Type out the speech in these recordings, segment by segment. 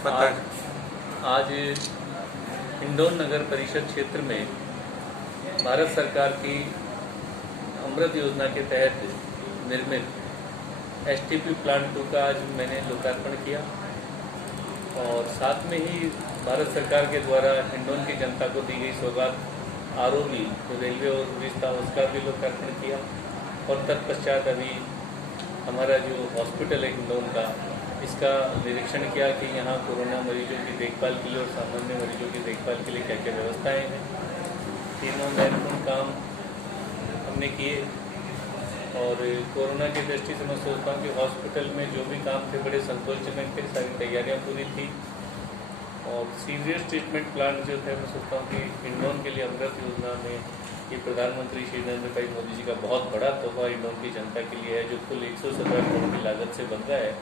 बताएं। आज हिंडौन नगर परिषद क्षेत्र में भारत सरकार की अमृत योजना के तहत निर्मित एसटीपी प्लांट 2 का आज मैंने लोकार्पण किया और साथ में ही भारत सरकार के द्वारा हिंडौन की जनता को दी गई सौगात आरओबी जो रेलवे और ब्रिज था उसका भी लोकार्पण किया और तत्पश्चात अभी हमारा जो हॉस्पिटल है हिंडौन का इसका निरीक्षण किया कि यहाँ कोरोना मरीजों की देखभाल के लिए और सामान्य मरीजों की देखभाल के लिए क्या क्या व्यवस्थाएं हैं। तीनों महत्वपूर्ण काम हमने किए और कोरोना की दृष्टि से मैं सोचता हूँ कि हॉस्पिटल में जो भी काम थे बड़े संतोषजनक थे, सारी तैयारियाँ पूरी थी और सीवरेज ट्रीटमेंट प्लांट जो थे मैं सोचता हूँ कि हिंडौन के लिए अमृत योजना में ये प्रधानमंत्री श्री नरेंद्र भाई मोदी जी का बहुत बड़ा तोहफा हिंडौन की जनता के लिए है जो कुल 117 करोड़ की लागत से बन रहा है।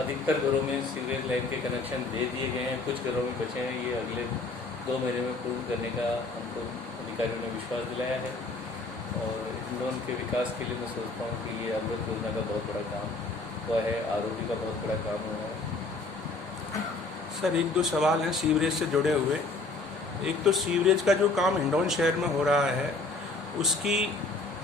अधिकतर घरों में सीवरेज लाइन के कनेक्शन दे दिए गए हैं, कुछ घरों में बचे हैं, ये अगले 2 महीने में पूर्ण करने का हमको अधिकारियों ने विश्वास दिलाया है और हिंडौन के विकास के लिए मैं सोचता हूँ कि ये अमृत योजना का बहुत बड़ा काम हुआ है, आरओबी का बहुत बड़ा काम हुआ है। सर 1-2 सवाल हैं सीवरेज से जुड़े हुए। एक तो सीवरेज का जो काम हिंडौन शहर में हो रहा है उसकी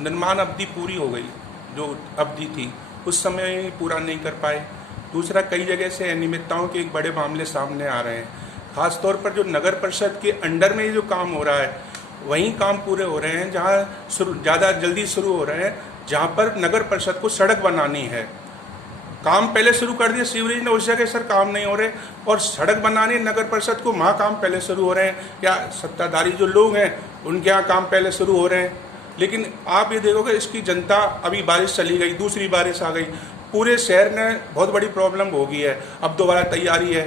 निर्माण अवधि पूरी हो गई, जो अवधि थी उस समय पूरा नहीं कर पाए। दूसरा, कई जगह से अनियमितताओं के एक बड़े मामले सामने आ रहे हैं, खासतौर पर जो नगर परिषद के अंडर में जो काम हो रहा है वहीं काम पूरे हो रहे हैं जहां ज़्यादा जल्दी शुरू हो रहे हैं, जहां पर नगर परिषद को सड़क बनानी है। काम पहले शुरू कर दिया सीवरेज ने, उस जगह सर काम नहीं हो रहे और सड़क बनानी नगर परिषद को, वहाँ काम पहले शुरू हो रहे हैं या सत्ताधारी जो लोग हैं उनके यहाँ काम पहले शुरू हो रहे हैं। लेकिन आप ये देखोगे इसकी जनता, अभी बारिश चली गई, दूसरी बारिश आ गई, पूरे शहर में बहुत बड़ी प्रॉब्लम हो गई है, अब दोबारा तैयारी है,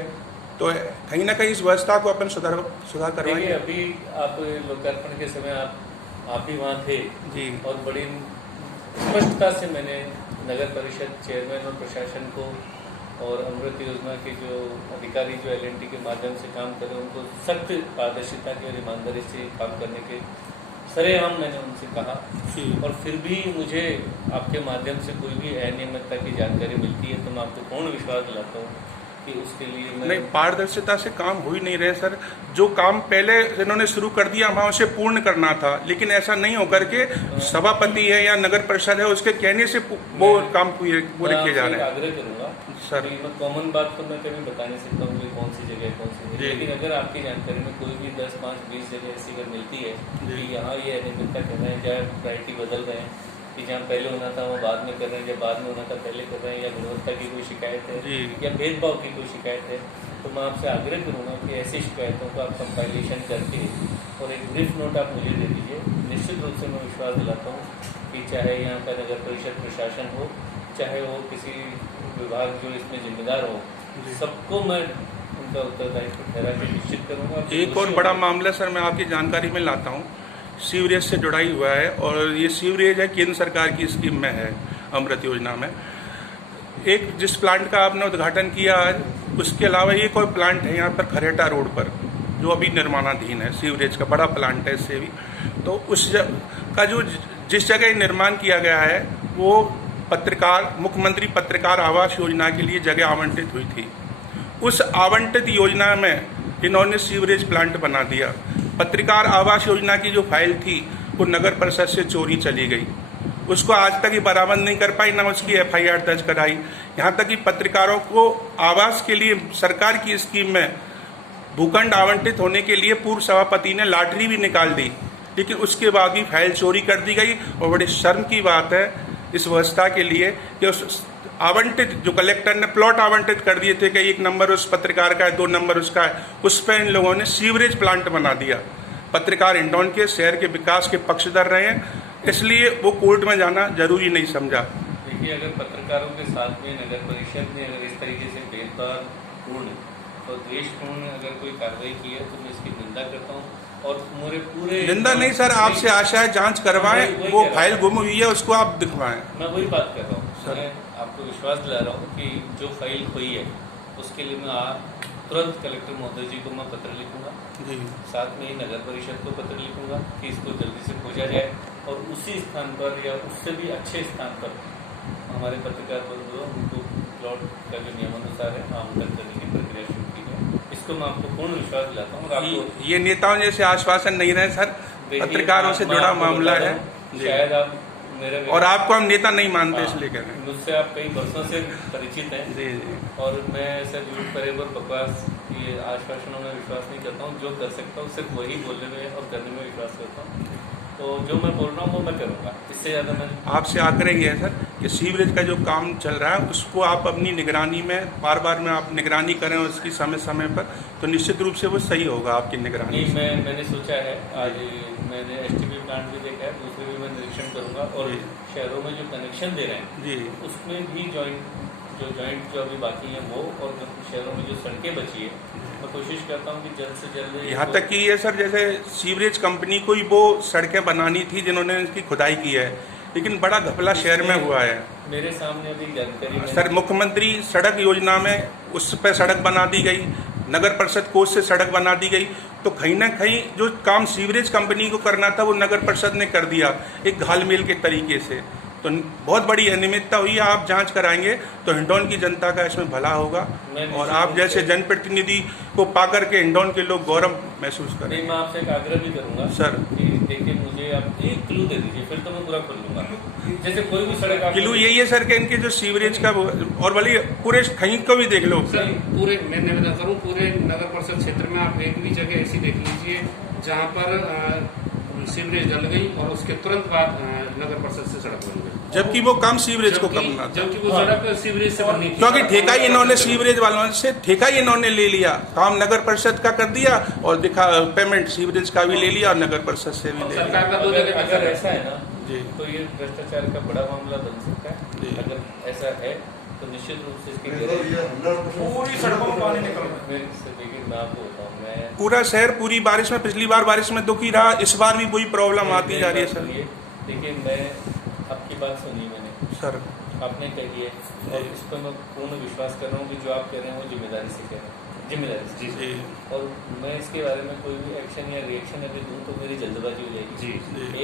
तो कहीं ना कहीं इस व्यवस्था को अपन सुधार करवाएंगे। अभी आप लोकार्पण के समय आप भी वहाँ थे जी और बड़ी स्पष्टता से मैंने नगर परिषद चेयरमैन और प्रशासन को और अमृत योजना के जो अधिकारी जो एलएनटी के माध्यम से काम कर रहे हैं उनको सख्त पारदर्शिता की और ईमानदारी से काम करने के सरेआम मैंने उनसे कहा और फिर भी मुझे आपके माध्यम से कोई भी अनियमितता की जानकारी मिलती है तो मैं आपको पूर्ण विश्वास दिलाता हूँ कि उसके लिए मैं नहीं, पारदर्शिता से काम हो ही नहीं रहे सर। जो काम पहले इन्होंने शुरू कर दिया वहाँ उसे पूर्ण करना था, लेकिन ऐसा नहीं होकर के सभापति है या नगर परिषद है उसके कहने से वो काम पूरे किए जा रहे हैं। आग्रह करूँगा सर मैं कॉमन बात तो मैं कभी बता नहीं सकता हूँ कि कौन सी जगह कौन सी जगह, लेकिन अगर आपकी जानकारी में कोई भी 10, 5, 20 जगह ऐसी अगर मिलती है कि यहाँ ये अनियमितता कर रहे हैं, जहाँ प्रायोरिटी बदल रहे हैं कि जहाँ पहले होना था वो बाद में कर रहे हैं, जब बाद में होना था पहले कर रहे हैं, या गुणवत्ता की कोई शिकायत है या भेदभाव की कोई शिकायत है, तो मैं आपसे आग्रह करूँगा कि ऐसी शिकायतों को आप कंपाइलेशन करके और एक ब्रीफ नोट आप मुझे दे दीजिए। निश्चित रूप से मैं विश्वास दिलाता हूँ कि चाहे यहाँ का नगर परिषद प्रशासन हो, चाहे वो किसी विभाग जो इसमें जिम्मेदार हो, सबको मैं उनका उत्तरदायित्व ठहरा के निश्चित करूँगा। एक और बड़ा मामला सर मैं आपकी जानकारी में लाता हूँ, सीवरेज से जुड़ाई हुआ है और ये सीवरेज है केंद्र सरकार की स्कीम में है, अमृत योजना में। एक जिस प्लांट का आपने उद्घाटन किया आज, उसके अलावा एक और प्लांट है यहाँ पर खरेटा रोड पर जो अभी निर्माणाधीन है, सीवरेज का बड़ा प्लांट है इससे भी। तो उस का जो जिस जगह निर्माण किया गया है वो मुख्यमंत्री पत्रकार आवास योजना के लिए जगह आवंटित हुई थी। उस आवंटित योजना में इन्होंने सीवरेज प्लांट बना दिया। पत्रकार आवास योजना की जो फाइल थी वो नगर परिषद से चोरी चली गई, उसको आज तक ही बरामद नहीं कर पाई, ना उसकी एफआईआर दर्ज कराई। यहाँ तक कि पत्रकारों को आवास के लिए सरकार की स्कीम में भूखंड आवंटित होने के लिए पूर्व सभापति ने लॉटरी भी निकाल दी, लेकिन उसके बाद भी फाइल चोरी कर दी गई। और बड़ी शर्म की बात है इस व्यवस्था के लिए कि उस आवंटित जो कलेक्टर ने प्लॉट आवंटित कर दिए थे कि 1 नंबर उस पत्रकार का है, 2 नंबर उसका है, उस पर इन लोगों ने सीवरेज प्लांट बना दिया। पत्रकार हिंडौन के शहर के विकास के पक्षधर रहे हैं, इसलिए वो कोर्ट में जाना जरूरी नहीं समझा। देखिए, अगर पत्रकारों के साथ में नगर परिषद ने अगर इस तरीके से भेदभावपूर्ण और द्वेषपूर्ण अगर कोई कार्रवाई की है तो मैं इसकी निंदा करता हूँ और पूरे निंदा नहीं सर, आपसे आशा है जांच करवाएं, वो फाइल गुम हुई है उसको आप दिखवाएं। मैं वही बात कर रहा हूँ, मैं आपको विश्वास दिला रहा हूँ कि जो फाइल खोई है उसके लिए मैं तुरंत कलेक्टर महोदय जी को मैं पत्र लिखूंगा, साथ में ही नगर परिषद को पत्र लिखूंगा कि इसको जल्दी से खोजा जाए और उसी स्थान पर या उससे भी अच्छे स्थान पर हमारे पत्रकार बंधुओं उनको प्लॉट का जो नियमानुसार है आवंटन करने की प्रक्रिया शुरू की जाए। इसको मैं आपको पूर्ण विश्वास दिलाता हूँ। और आपको ये नेताओं जैसे आश्वासन नहीं रहे सर, पत्रकारों से जुड़ा मामला है शायद आप मेरे और आपको हम नेता नहीं मानते इसलिए कह रहे हैं। मुझसे आप कई वर्षों से परिचित हैं जी जी। और मैं ऐसा झूठ फरेब और बकवास ये आश्वासनों में विश्वास नहीं करता हूँ। जो कर सकता हूँ सिर्फ वही बोलने में और करने में विश्वास करता हूँ। तो जो मैं बोल रहा हूँ वो मैं करूँगा, इससे ज़्यादा मैं आपसे आग्रह ये है सर कि सीवरेज का जो काम चल रहा है उसको आप अपनी निगरानी में बार बार में आप निगरानी करें उसकी समय समय पर, तो निश्चित रूप से वो सही होगा आपकी निगरानी। नहीं, मैंने सोचा है, आज मैंने STP प्लांट भी देखा है, दूसरे भी मैं निरीक्षण करूँगा और शहरों में जो कनेक्शन दे रहे हैं जी उसमें भी जॉइंट जो अभी बाकी हैं वो, और शहरों में जो सड़कें बची है मैं कोशिश करता हूँ कि जल्द से जल्द। यहाँ तक कि ये सर जैसे सीवरेज कंपनी को ही वो सड़कें बनानी थी जिन्होंने इसकी खुदाई की है, लेकिन बड़ा घपला शहर में हुआ है। मेरे सामने अभी जानकारी सर मुख्यमंत्री सड़क योजना में उस पर सड़क बना दी गई, नगर परिषद कोष से सड़क बना दी गई, तो कहीं ना कहीं जो काम सीवरेज कंपनी को करना था वो नगर परिषद ने कर दिया एक घालमेल के तरीके से। तो बहुत बड़ी अनियमितता हुई है। आप जांच कराएंगे तो हिंडौन की जनता का इसमें भला होगा और आप जैसे जनप्रतिनिधि को पाकर के हिंडौन के लोग गौरव महसूस करें। मैं आपसे एक आग्रह भी करूंगा सर कि देखिए मुझे आप एक क्लू दे दीजिए, फिर तो मैं पूरा खोल लूंगा। जैसे कोई भी सड़क क्लू यही है सर कि इनके जो सीवरेज का और वाली पूरे कहीं को भी देख लो सर, पूरे मैं निवेदन करूँ पूरे नगर परिषद क्षेत्र में आप एक भी जगह ऐसी देख लीजिए जहाँ पर सीवरेज डल गई और उसके तुरंत बाद नगर परिषद से सड़क बन गई, जबकि वो काम सीवरेज को करना था, जबकि वो सड़क सीवरेज से बननी थी। क्योंकि ठेका ही इन्होंने सीवरेज वालों से ठेका ही इन्होंने ले लिया, काम नगर परिषद का कर दिया और दिखा पेमेंट सीवरेज का भी ले लिया और नगर परिषद से भी ले लिया। सरकार का दो जगह अगर ऐसा है ना जी तो ये भ्रष्टाचार का बड़ा मामला बन सकता जी। है। अगर ऐसा है तो निश्चित रूप से इसकी पूरी सड़कों में पानी निकल रहा है। देखिए मैं आपको बताऊँ, मैं पूरा शहर पूरी बारिश में, पिछली बार बारिश में दुखी रहा, इस बार भी वही प्रॉब्लम आती जा रही है सर। देखिए मैं आपकी बात सुनी मैंने, सर आपने कही है और इस पर मैं पूर्ण विश्वास कर रहा हूँ कि जो आप कह रहे हैं वो जिम्मेदारी से कह रहे हैं, जिम्मेदारी से। जी और मैं इसके बारे में कोई भी एक्शन या रिएक्शन अगर दूँ तो मेरी जल्दबाजी हो जाएगी। जी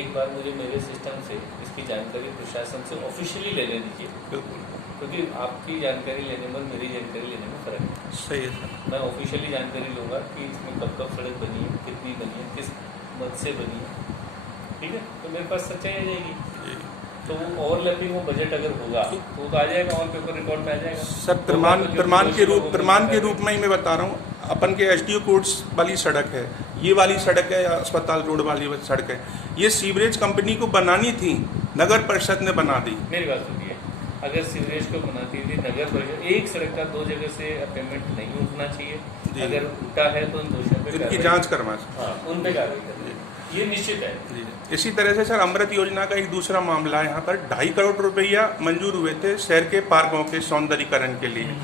एक बार मुझे मेरे सिस्टम से इसकी जानकारी प्रशासन से ऑफिशियली ले लेनी चाहिए, बिल्कुल क्योंकि आपकी जानकारी लेने में मेरी जानकारी लेने में फ़र्क है। सही है सर। मैं ऑफिशियली जानकारी लूँगा कि इसमें कब कब सड़क बनी है, कितनी बनी है, किस मद से बनी है, ठीक है, तो मेरे पास सच्चाई आ जाएगी। जी तो वो ओवरलैपिंग वो बजट अगर होगा तो वो तो आ जाएगा, ऑन पेपर रिकॉर्ड में आ जाएगा सर। प्रमाण के रूप में ही मैं बता रहा हूँ, अपन के SDO कोर्ट्स वाली सड़क है, ये वाली सड़क है, अस्पताल रोड वाली सड़क है, ये सीवरेज कंपनी को बनानी थी, नगर परिषद ने बना दी। मेरी बात सुनिए, अगर सीवरेज को बनाती थी नगर परिषद, एक सड़क का दो जगह से पेमेंट नहीं उठना चाहिए, अगर उठा है तो उन दोषियों पे इनकी जांच करवा। हाँ, उन पे कार्रवाई करनी, ये निश्चित है। इसी तरह से सर अमृत योजना का एक दूसरा मामला है, यहाँ पर 2.5 करोड़ रुपया मंजूर हुए थे शहर के पार्कों के सौंदर्यीकरण के लिए।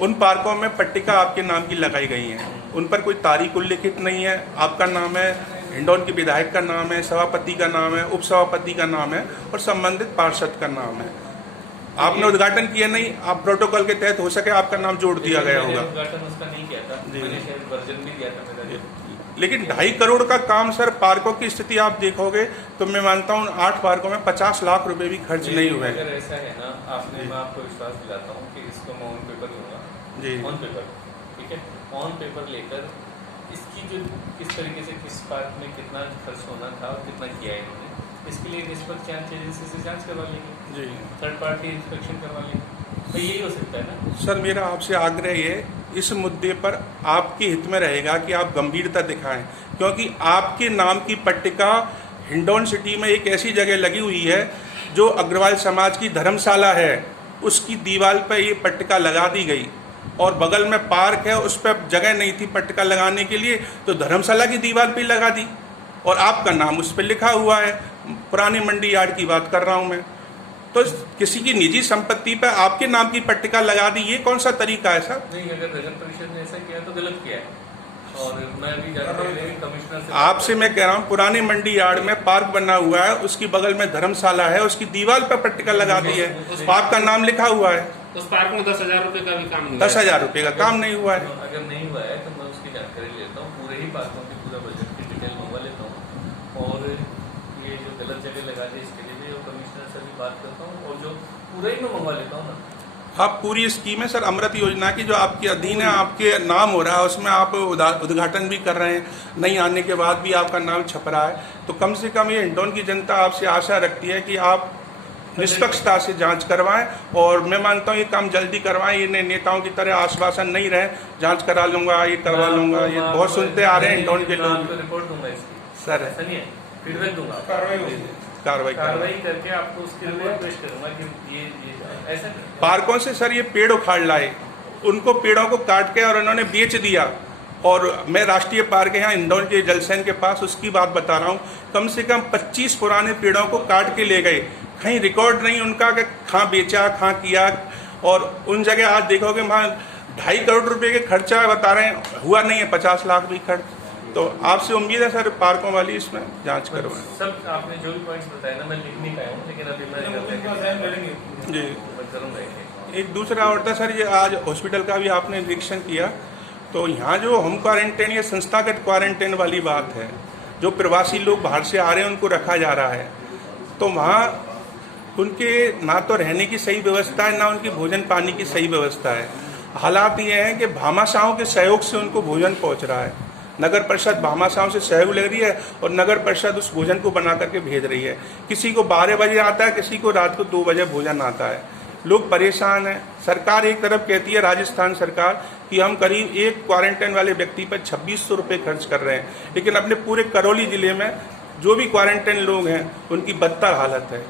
उन पार्कों में पट्टिका आपके नाम की लगाई गई है, उन पर कोई तारीख उल्लिखित नहीं है, आपका नाम है, हिंडौन के विधायक का नाम है, सभापति का नाम है, उप सभापति का नाम है और संबंधित पार्षद का नाम है। आपने उद्घाटन किया नहीं, आप प्रोटोकॉल के तहत हो सके आपका नाम जोड़ दिया गया होगा। उद्घाटन उसका नहीं किया था, मैंने शायद वर्जन भी दिया था मेरा। लेकिन 2.5 करोड़ का काम सर, पार्कों की स्थिति आप देखोगे तो मैं मानता हूँ 8 पार्कों में 50 लाख रुपए भी खर्च नहीं हुए। अगर ऐसा है ना, मैं आपको विश्वास दिलाता हूँ कि इसको मैं ऑन पेपर लूँगा जी, ऑन पेपर, ठीक है, ऑन पेपर लेकर इसकी जो किस तरीके से किस पार्क में कितना खर्च होना था और कितना किया है इन्होंने, इसके लिए निष्पक्ष जांच एजेंसी से जांच करवा लेंगे जी थर्ड पार्टी इंस्पेक्शन करवा लेंगे, तो यही हो सकता है ना। सर मेरा आपसे आग्रह ये, इस मुद्दे पर आपके हित में रहेगा कि आप गंभीरता दिखाएं, क्योंकि आपके नाम की पट्टिका हिंडौन सिटी में एक ऐसी जगह लगी हुई है जो अग्रवाल समाज की धर्मशाला है, उसकी दीवार पर ये पट्टिका लगा दी गई और बगल में पार्क है, उस पर जगह नहीं थी पट्टिका लगाने के लिए, तो धर्मशाला की दीवार पर लगा दी और आपका नाम उस पर लिखा हुआ है। पुरानी मंडी यार्ड की बात कर रहा हूँ मैं, तो किसी की निजी संपत्ति पर आपके नाम की पट्टिका लगा दी, ये कौन सा तरीका है सर? नहीं, अगर नगर परिषद ने ऐसा किया तो गलत किया है और मैं अभी जानकारी लेंगे कमिश्नर से। आपसे मैं कह रहा हूँ, पुरानी मंडी यार्ड में पार्क बना हुआ है, उसकी बगल में धर्मशाला है, उसकी दीवार पर पट्टिका लगा दी है, आपका नाम लिखा हुआ है। उस पार्क में 10,000 रुपए का भी काम नहीं 10,000 रुपए का काम नहीं हुआ है। अगर नहीं हुआ है तो मैं उसकी जानकारी लेता हूँ, पूरे ही पार्कों की पूरा बजट की डिटेल मंगवा लेता हूँ और ये जो गलत जगह लगा दी इसके लिए भी कमिश्नर से भी बात करता हूँ और जो पूरा ही मैं मंगवा लेता हूँ ना। आप पूरी स्कीम है सर अमृत योजना की जो आपके अधीन है, आपके नाम हो रहा है, उसमें आप उद्घाटन भी कर रहे हैं, नहीं आने के बाद भी आपका नाम छप रहा है। तो कम से कम ये हिंडौन की जनता आपसे आशा रखती है कि आप निष्पक्षता से जांच करवाएं, और मैं मानता हूँ ये काम जल्दी करवाएं। ये नेताओं की तरह आश्वासन नहीं रहे, जांच करा लूंगा, ये करवा लूंगा, ये बहुत सुनते आ रहे हैं हिंडौन के लोग। रिपोर्ट दूंगा इसकी सर ऐसा नहीं है, फीडबैक दूंगा, कार्रवाई करके आपको उसकी रिपोर्ट पेश करूंगा कि ये ऐसा पार्कों से सर ये पेड़ उखाड़ लाए, उनको पेड़ों को काट के और उन्होंने बेच दिया। और मैं राष्ट्रीय पार्क है यहाँ इंदौर के जलसैन के पास, उसकी बात बता रहा हूँ, कम से कम 25 पुराने पेड़ों को काट के ले गए, कहीं रिकॉर्ड नहीं उनका कि कहाँ बेचा कहाँ किया। और उन जगह आज देखोगे वहाँ 2.5 करोड़ रुपए के खर्चा बता रहे हैं, हुआ नहीं है 50 लाख भी खर्च। तो आपसे उम्मीद है सर पार्कों वाली इसमें जांच करवाएं। सब आपने जो भी पॉइंट्स बताए ना मैं लिख नहीं पाया हूँ, लेकिन अभी मैं जी करूँगा। एक दूसरा और था सर, ये आज हॉस्पिटल का भी आपने निरीक्षण किया, तो यहाँ जो होम क्वारंटाइन या संस्थागत क्वारंटाइन वाली बात है, जो प्रवासी लोग बाहर से आ रहे हैं उनको रखा जा रहा है, तो वहाँ उनके ना तो रहने की सही व्यवस्था है, ना उनकी भोजन पानी की सही व्यवस्था है। हालात ये हैं कि भामाशाहों के सहयोग से उनको भोजन पहुँच रहा है, नगर परिषद भामाशाहों से सहयोग ले रही है और नगर परिषद उस भोजन को बना करके भेज रही है। किसी को 12 बजे आता है, किसी को रात को 2 बजे भोजन आता है, लोग परेशान हैं। सरकार एक तरफ कहती है, राजस्थान सरकार, कि हम करीब एक क्वारंटाइन वाले व्यक्ति पर 2600 रुपये खर्च कर रहे हैं, लेकिन अपने पूरे करौली जिले में जो भी क्वारंटाइन लोग हैं उनकी बदतर हालत है।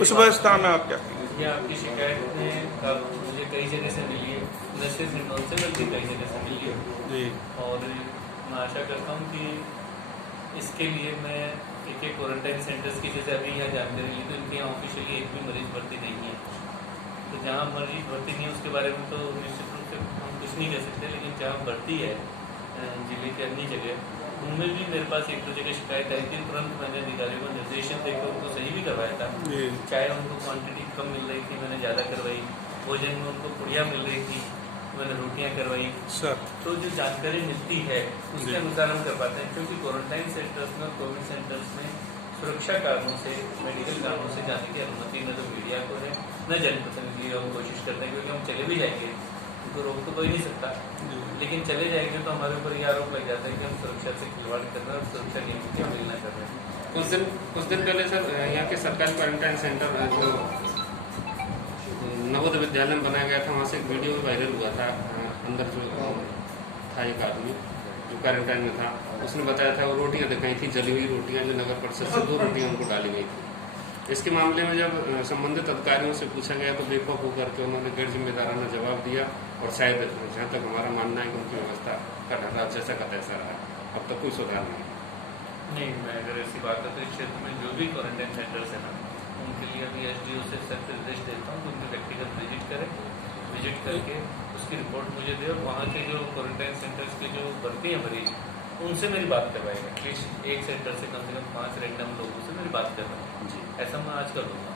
उस व्यवस्था में आप क्या कहेंगे? ये आपकी शिकायत ने मुझे कई जगह से मिली है, न सिर्फ हिंडौन से बल्कि कई जगह से मिली है जी, और मैं आशा करता हूँ कि इसके लिए मैं एक क्वारंटाइन सेंटर्स की जैसे अभी यहाँ जानकारी ली, तो इनके यहाँ ऑफिशियली एक भी मरीज भर्ती नहीं है। तो जहाँ मरीज भर्ती नहीं है उसके बारे में तो निश्चित रूप से हम कुछ नहीं कह सकते, लेकिन जहाँ भर्ती है जिले के अन्य जगह, उनमें भी मेरे पास 1-2 जगह शिकायत आई थी। तुरंत मैंने अधिकारियों को निर्देशन देकर उनको सही भी करवाया था, चाहे उनको क्वांटिटी कम मिल रही थी मैंने ज़्यादा करवाई, भोजन में उनको पुड़िया मिल रही थी मैंने रोटियां करवाई सर। तो जो जानकारी मिलती है उसके अनुसार हम कर पाते हैं, क्योंकि क्वारंटाइन सेंटर्स में और कोविड सेंटर्स में सुरक्षा कारणों से, मेडिकल कारणों से जाने की अनुमति न तो मीडिया को है न जनप्रतिनिधि। हम कोशिश करते हैं, क्योंकि हम चले भी जाएंगे उनको रोक तो कोई नहीं सकता, लेकिन चले जाएंगे तो हमारे ऊपर ये आरोप लग जाता है कि हम सुरक्षा से खिलवाड़ कर रहे हैं और सुरक्षा नियमों की अवहेलना कर रहे हैं। कुछ दिन पहले सर यहाँ के सरकारी क्वारंटाइन सेंटर जो नवोदय विद्यालय में बनाया गया था, वहाँ से एक वीडियो वायरल हुआ था। अंदर जो था एक आदमी जो क्वारंटाइन में था, उसने बताया था वो रोटियाँ दिखाई थी, जली हुई रोटियाँ, जो नगर परिषद से 2 रोटियाँ उनको डाली गई थी। इसके मामले में जब संबंधित अधिकारियों से पूछा गया तो बेखौफ होकर के उन्होंने गैर जिम्मेदाराना जवाब दिया, और शायद जहाँ तक हमारा मानना है कि उनकी व्यवस्था का ढर्रा जैसा का तैसा रहा, अब तक कोई सुधार नहीं। मैं अगर ऐसी बात है तो इस क्षेत्र में जो भी क्वारंटाइन सेंटर्स है ना, उनके लिए अभी SDO से सख्त निर्देश देता हूँ कि उनके व्यक्तिगत विजिट करें, विजिट करके उसकी रिपोर्ट मुझे दे, और वहाँ के जो क्वारंटाइन सेंटर्स के जो भर्ती हैं मरीज, उनसे मेरी बात करवाएगा। एटलीस्ट एक सेंटर से कम 5 रैंडम लोगों से मेरी बात करवाएं जी, ऐसा मैं आज कर दूँगा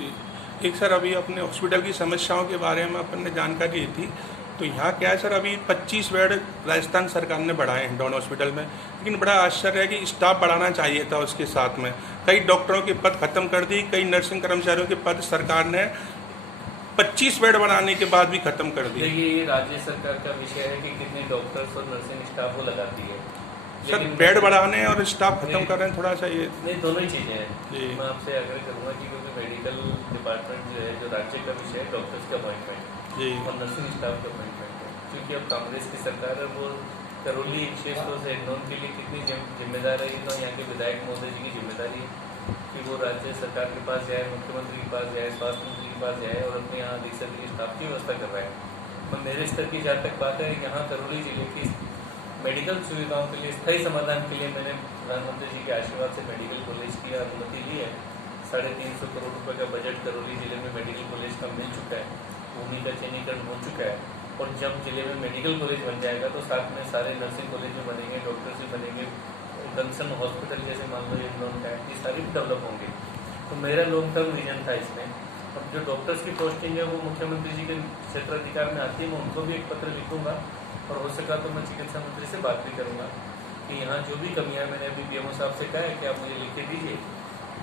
जी। एक सर अभी अपने हॉस्पिटल की समस्याओं के बारे में अपन ने जानकारी दी थी, तो यहाँ क्या है सर, अभी 25 बेड राजस्थान सरकार ने बढ़ाए हिंडौन हॉस्पिटल में, लेकिन बड़ा आश्चर्य है कि स्टाफ बढ़ाना चाहिए था उसके साथ में। कई डॉक्टरों के पद खत्म कर दी, कई नर्सिंग कर्मचारियों के पद सरकार ने 25 बेड बनाने के बाद भी खत्म कर दिए। ये राज्य सरकार का विषय है कि कितने डॉक्टर्स और नर्सिंग स्टाफ वो लगाती है। सर बेड बढ़ाने और स्टाफ खत्म कर रहे हैं, थोड़ा सा ये नहीं, दोनों ही चीज़ें हैं। मैं आपसे आग्रह करूँगा कि क्योंकि मेडिकल डिपार्टमेंट जो है, जो राज्य का विषय है, डॉक्टर्स का अपॉइंटमेंट जी और नर्सिंग स्टाफ का अपॉइंटमेंट है, क्योंकि अब कांग्रेस की सरकार है, वो करौली विशेष तौर से हिंडौन के लिए कितनी जिम्मेदार है, तो यहाँ के विधायक महोदय जी की जिम्मेदारी है कि वो राज्य सरकार के पास जाए, मुख्यमंत्री के पास जाए, स्वास्थ्य मंत्री के पास जाए और अपने यहाँ अधिक से अधिक स्टाफ की व्यवस्था करवाए। मैं मेरे स्तर की जहाँ तक बात है, यहाँ करौली जिले की मेडिकल सुविधाओं के लिए स्थायी समाधान के लिए मैंने प्रधानमंत्री जी के आशीर्वाद से मेडिकल कॉलेज की अनुमति ली है। 350 करोड़ रुपए का बजट करौली जिले में मेडिकल कॉलेज का मिल चुका है, भूमि का चयनीकरण हो चुका है, और जब जिले में मेडिकल कॉलेज बन जाएगा तो साथ में सारे नर्सिंग कॉलेज भी बनेंगे, डॉक्टर्स भी बनेंगे, कंसर्न हॉस्पिटल जैसे मान लो हिंडौन का, ये सारी भी डेवलप होंगे। तो मेरा लॉन्ग टर्म विजन था इसमें। अब जो डॉक्टर्स की पोस्टिंग है वो मुख्यमंत्री जी के क्षेत्राधिकार में आती है, मैं उनको भी एक पत्र लिखूंगा, और हो सका तो मैं चिकित्सा मंत्री से बात भी करूंगा कि यहाँ जो भी कमियां, मैंने अभी BMO साहब से कहा है कि आप मुझे लिख के दीजिए,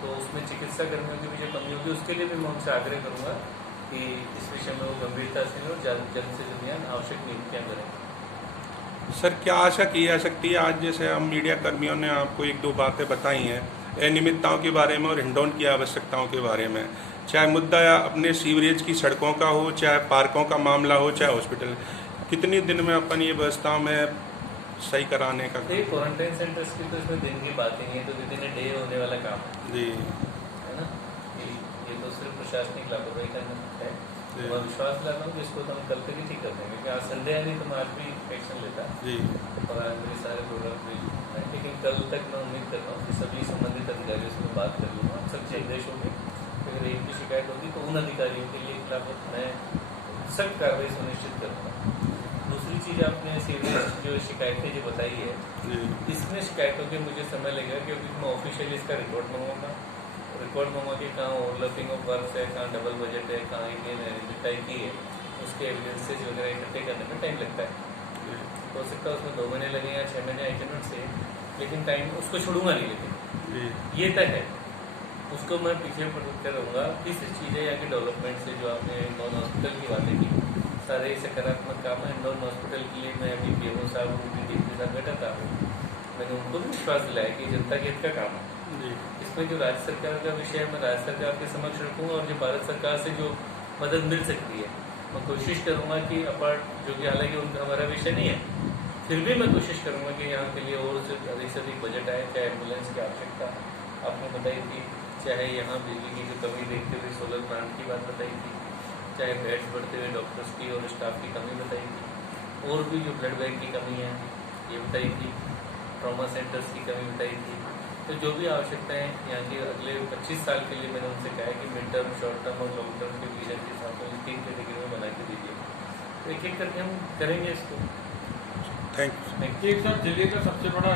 तो उसमें चिकित्सा कर्मियों की भी जो कमी होगी उसके लिए भी मैं उनसे आग्रह करूंगा कि इस विषय में वो गंभीरता से और जल्द से जल्द आवश्यक नियुक्तियाँ करें। सर क्या आशा की जा सकती है? आज जैसे हम मीडिया कर्मियों ने आपको एक दो बातें बताई हैं अनियमितताओं के बारे में और हिंडौन की आवश्यकताओं के बारे में, चाहे मुद्दा अपने सीवरेज की सड़कों का हो, चाहे पार्कों का मामला हो, चाहे हॉस्पिटल, कितनी दिन में अपन ये व्यवस्थाओं में सही कराने का? क्वारंटाइन सेंटर्स की तो इसमें दिन की बात नहीं है, तो विद इन ए डे होने वाला काम जी है ना। ये तो सिर्फ प्रशासनिक लापरवाही का है। मैं विश्वास दिलाता हूँ कि इसको तो हम कल तक ही ठीक कर देंगे, क्योंकि आज संडे है नहीं तो मैं आज भी एक्शन लेता जी और आज मेरे सारे प्रोग्राम भी हैं, लेकिन कल तक मैं उम्मीद करता हूँ कि सभी संबंधित अधिकारियों से मैं बात कर लूँगा। सच्चे निर्देश होंगे, अगर एक भी शिकायत होगी तो उन अधिकारियों के लिए खिलाफ मैं सख्त कार्रवाई सुनिश्चित करूँगा। दूसरी चीज़, आपने सीरियस जो शिकायतें जो बताई है, इसमें शिकायतों के मुझे समय लगेगा, क्योंकि मैं ऑफिशियली इसका रिकॉर्ड मंगवाऊँगा। रिकॉर्ड मंगवा के कहाँ ओवरलैपिंग ऑफ वर्क है, कहाँ डबल बजट है, कहाँ इंडियन एलिजिटाई की है, उसके एविडेंसेज वगैरह इकट्ठे करने में टाइम लगता है। हो सकता है उसमें 2 महीने लगे या 6 महीने, आई कैन नॉट से, लेकिन टाइम उसको छोड़ूंगा नहीं। लेकिन ये तय है, उसको मैं पीछे करते रहूँगा। तीसरी चीज़ है यहाँ की डेवलपमेंट से, जो आपने इंदौर हॉस्पिटल की बातें की, सारे सकारात्मक काम है। इंदौर हॉस्पिटल के लिए मैं अभी पीएमओ साहब उनकी टीम के साथ बैठा था, मैंने उनको भी विश्वास दिलाया कि जनता के हित का काम है। इसमें जो राज्य सरकार का विषय है, मैं राज्य सरकार के समक्ष रखूँगा, और जो भारत सरकार से जो मदद मिल सकती है मैं कोशिश करूँगा कि अपार्ट, जो कि हालांकि उनका हमारा विषय नहीं है, फिर भी मैं कोशिश करूँगा कि यहाँ के लिए और अधिक से अधिक बजट आए। चाहे एम्बुलेंस की आवश्यकता आपने बताई थी, चाहे यहाँ बिजली की जो कमी देखते हुए सोलर प्लांट की बात बताई थी, चाहे बेड्स बढ़ते हुए डॉक्टर्स की और स्टाफ की कमी बताई थी, और भी जो ब्लड बैंक की कमी है ये बताई थी, ट्रॉमा सेंटर्स की कमी बताई थी। तो जो भी आवश्यकताएं यहाँ की अगले 25 साल के लिए मैंने उनसे कहा है कि मिड टर्म, शॉर्ट टर्म और लॉन्ग टर्म के विजन के साथ में 3 कैटेगरी में बना के दीजिए। तो एक एक करके हम करेंगे इसको। Thank you. एक सर, जिले का सबसे बड़ा